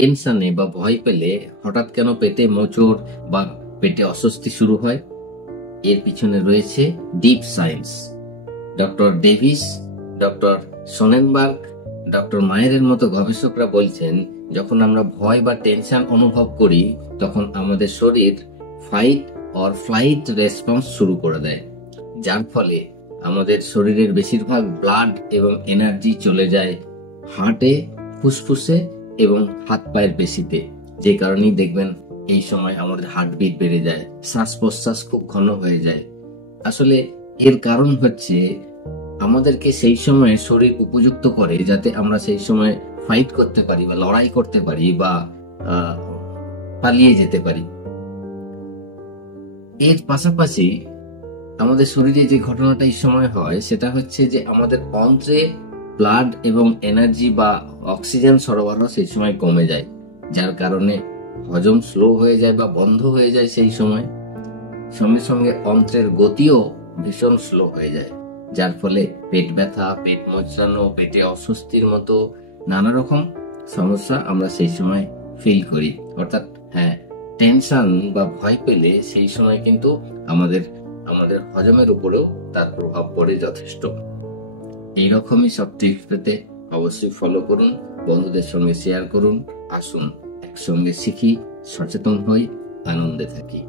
টেনশনে বা ভয় পেলে হঠাৎ কেন পেটে মোচড় বা পেটে অস্বস্তি শুরু হয়? এর পিছনে রয়েছে deep science. Doctor Davis, doctor Sonnenburg, doctor Mayer মতো গবেষকরা বলছেন, যখন আমরা ভয় বা টেনশন অনুভব করি তখন আমাদের শরীর ফাইট অর ফ্লাইট রেসপন্স শুরু করে দেয়, যার ফলে আমাদের শরীরের বেশিরভাগ ব্লাড এবং এনার্জি চলে যায় হার্টে, ফুসফুসে এবং হাত পায়ের পেশিতে। যে কারণেই দেখবেন এই সময় আমাদের হার্টবিট বেড়ে যায়, শ্বাস প্রশ্বাস খুব ঘন হয়ে যায়। আসলে এর কারণ হচ্ছে আমাদেরকে সেই সময় শরীর উপযুক্ত করে যাতে আমরা সেই সময় ফাইট করতে পারি বা লড়াই করতে পারি বা পালিয়ে যেতে পারি। এর পাশাপাশি আমাদের শরীরে যে ঘটনাটা এই সময় হয় সেটা হচ্ছে যে আমাদের অন্ত্রে ব্লাড এবং এনার্জি বা অক্সিজেন সরবরাহ সেই সময় কমে যায়, যার কারণে হজম স্লো হয়ে যায় বা বন্ধ হয়ে যায়। সেই সময় সঙ্গে সঙ্গে অন্ত্রের গতিও ভীষণ স্লো হয়ে যায়, যার ফলে পেট ব্যথা, পেট মোচড়ানো, পেটে অস্বস্তির মতো নানা রকম সমস্যা আমরা সেই সময় ফিল করি। অর্থাৎ টেনশন বা ভয় পেলে সেই সময় কিন্তু আমাদের হজমের উপরেও তার প্রভাব পড়ে যথেষ্ট। এইরকমই সব টিপস পেতে অবশ্যই ফলো করুন, বন্ধুদের সঙ্গে শেয়ার করুন। আসুন একসঙ্গে শিখি, সচেতন হই, আনন্দে থাকি।